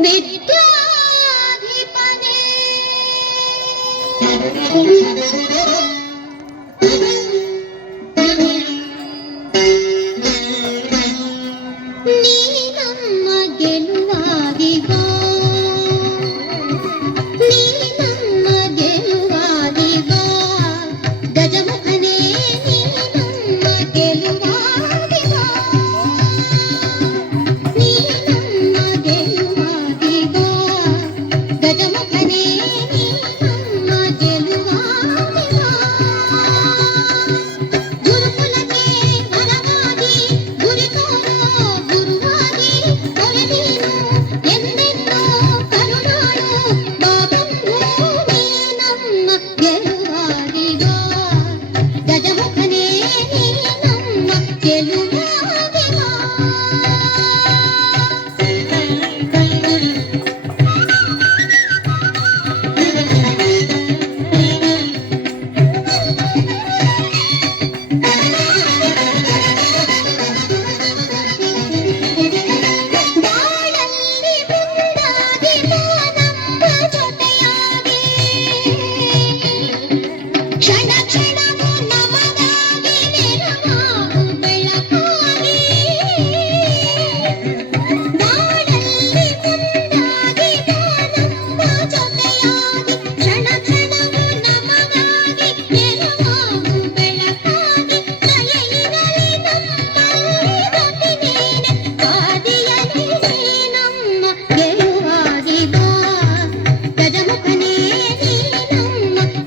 নিত্যাধিপানে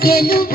夜路。